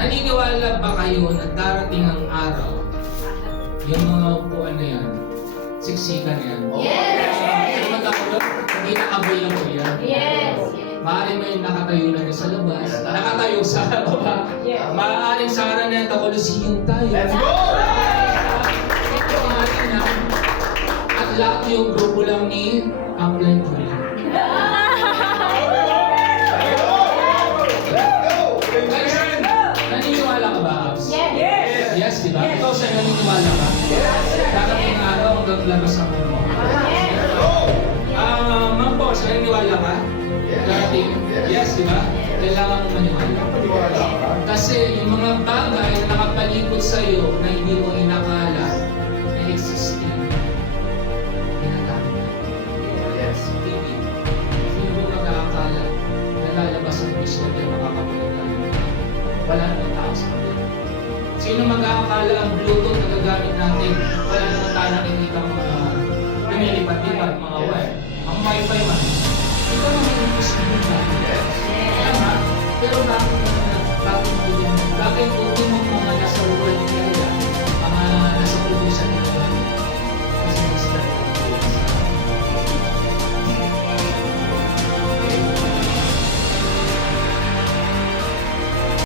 Naniniwala ba kayo na darating ang araw, yung mga upuan na yan, siksikan na yan? Yes! Kasi magkakaroon, hindi na available yan. Yes! Maaari may nakatayo na yan sa labas, nakatayo sa baba. Yes. Maaaring sa araw na yan, Coliseum tayo. Let's go! Maaari na, at lahat yung grupo lang ni Upline Tuloy. Guys, naniniwala ka ba, Abs? Yes! Yes, di ba? Ikaw sa'yo naniniwala ka? Darating ang araw ang gaglabas ang mundo. Ma'am po, sa'yo naniniwala ka? Darating? Yes, di ba? Kailangan mo maniwala. Kasi yung mga bagay na nakapalibot sa'yo na hindi mo inakala na existing, ginagamit na. Hindi. Sino mo mag-aakala na lalabas ang visual na makakabulat na? Wala namang tao sa kanila. Sino mag-aakala ang Bluetooth na gagamit natin? Wala namang tayo nakikita mga lumilipat-lipat, mga wire. Ang Wi-Fi man. Ito naman yung posible natin. Tama? Pero bakit po yan? Bakit po yung mga nasa world